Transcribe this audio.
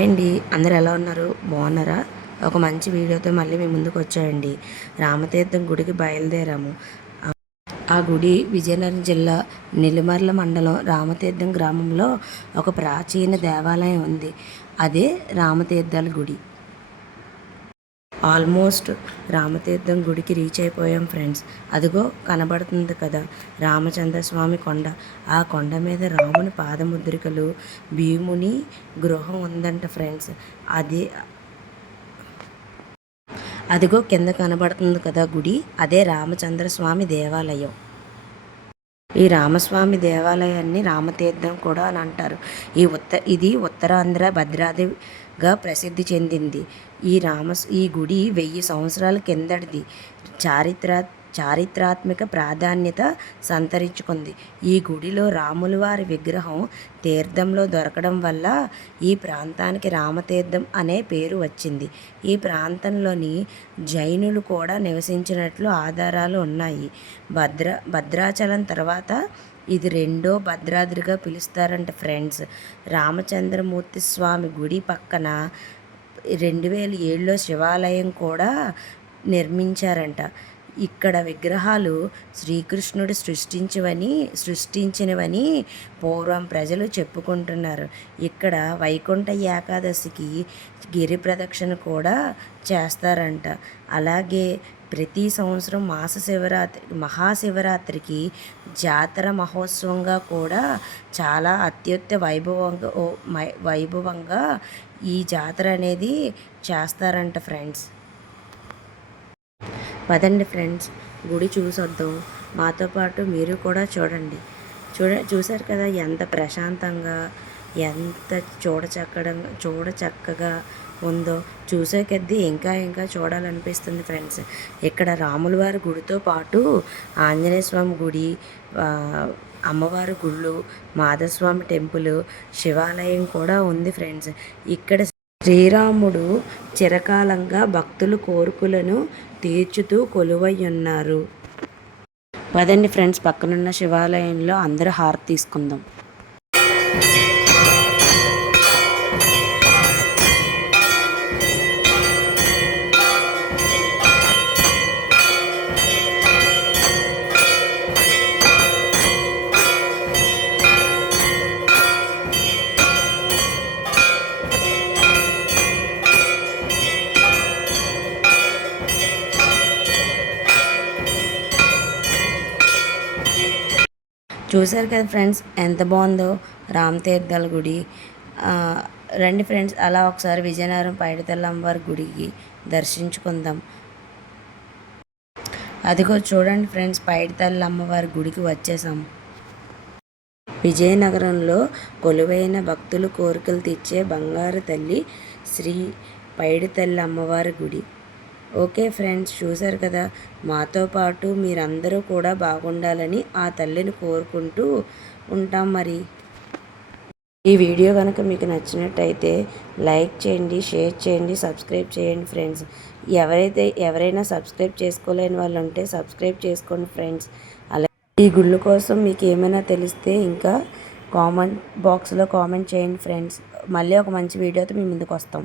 Hi అండి, అందరు ఎలా ఉన్నారు? బాగున్నారా? ఒక మంచి వీడియోతో మళ్ళీ మీ ముందుకు వచ్చాయండి. రామతీర్థం గుడికి బయలుదేరాము. ఆ గుడి విజయనగరం జిల్లా నెల్లిమర్ల మండలం రామతీర్థం గ్రామంలో ఒక ప్రాచీన దేవాలయం ఉంది. అదే రామతీర్థాల గుడి. ఆల్మోస్ట్ రామతీర్థం గుడికి రీచ్ అయిపోయాం ఫ్రెండ్స్. అదిగో కనబడుతుంది కదా రామచంద్రస్వామి కొండ. ఆ కొండ మీద రాముని పాదముద్రికలు, భీముని గృహం ఉందంట ఫ్రెండ్స్. అదిగో కింద కనబడుతుంది కదా గుడి, అదే రామచంద్రస్వామి దేవాలయం. ఈ రామస్వామి దేవాలయాన్ని రామతీర్థం కూడా అని అంటారు. ఇది ఉత్తరాంధ్ర భద్రాద్రిగా ప్రసిద్ధి చెందింది. ఈ గుడి 1000 సంవత్సరాల కిందటిది. చారిత్రాత్మక ప్రాధాన్యత సంతరించుకుంది. ఈ గుడిలో రాముల వారి విగ్రహం తీర్థంలో దొరకడం వల్ల ఈ ప్రాంతానికి రామతీర్థం అనే పేరు వచ్చింది. ఈ ప్రాంతంలోని జైనులు కూడా నివసించినట్లు ఆధారాలు ఉన్నాయి. భద్రాచలం తర్వాత ఇది రెండో భద్రాద్రిగా పిలుస్తారంట ఫ్రెండ్స్. రామచంద్రమూర్తి స్వామి గుడి పక్కన 2007లో శివాలయం కూడా నిర్మించారంట. ఇక్కడ విగ్రహాలు శ్రీకృష్ణుడు సృష్టించినవని పూర్వం ప్రజలు చెప్పుకుంటున్నారు. ఇక్కడ వైకుంఠ ఏకాదశికి గిరి ప్రదక్షిణ కూడా చేస్తారంట. అలాగే ప్రతి సంవత్సరం మహాశివరాత్రికి జాతర మహోత్సవంగా కూడా చాలా అత్యంత వైభవంగా ఈ జాతర అనేది చేస్తారంట ఫ్రెండ్స్. పదండి ఫ్రెండ్స్, గుడి చూసొద్దాం. మాతో పాటు మీరు కూడా చూడండి. చూశారు కదా ఎంత ప్రశాంతంగా, ఎంత చూడచక్కగా ఉందో. చూసే కొద్దీ ఇంకా చూడాలనిపిస్తుంది ఫ్రెండ్స్. ఇక్కడ రాముల వారి గుడితో పాటు ఆంజనేయ స్వామి గుడి, అమ్మవారి గుళ్ళు, మాధవస్వామి టెంపుల్, శివాలయం కూడా ఉంది ఫ్రెండ్స్. ఇక్కడ శ్రీరాముడు చిరకాలంగా భక్తుల కోరికలను తీర్చుతూ కొలువై ఉన్నారు. పదండి ఫ్రెండ్స్, పక్కనున్న శివాలయంలో అందరూ హారతి తీసుకుందాం. చూశారు కదా ఫ్రెండ్స్, ఎంత బాగుందో రామతీర్థాల గుడి. రండి ఫ్రెండ్స్, అలా ఒకసారి విజయనగరం పైడితల్లి అమ్మవారి గుడికి దర్శించుకుందాం. అదిగో చూడండి ఫ్రెండ్స్, పైడితల్లి అమ్మవారి గుడికి వచ్చేసాం. విజయనగరంలో కొలువైన భక్తులు కోరికలు తీర్చే బంగారు తల్లి శ్రీ పైడితల్లి అమ్మవారి గుడి. ఓకే ఫ్రెండ్స్, చూశారు కదా, మాతో పాటు మీరందరూ కూడా బాగుండాలని ఆ తల్లిని కోరుకుంటూ ఉంటాం. మరి ఈ వీడియో కనుక మీకు నచ్చినట్టయితే లైక్ చేయండి, షేర్ చేయండి, సబ్స్క్రైబ్ చేయండి ఫ్రెండ్స్. ఎవరైనా సబ్స్క్రైబ్ చేసుకోలేని వాళ్ళు ఉంటే సబ్స్క్రైబ్ చేసుకోండి ఫ్రెండ్స్. అలాగే ఈ గుళ్ళ కోసం మీకు ఏమైనా తెలిస్తే ఇంకా కామెంట్ బాక్స్లో కామెంట్ చేయండి ఫ్రెండ్స్. మళ్ళీ ఒక మంచి వీడియోతో మీ ముందుకు వస్తాం.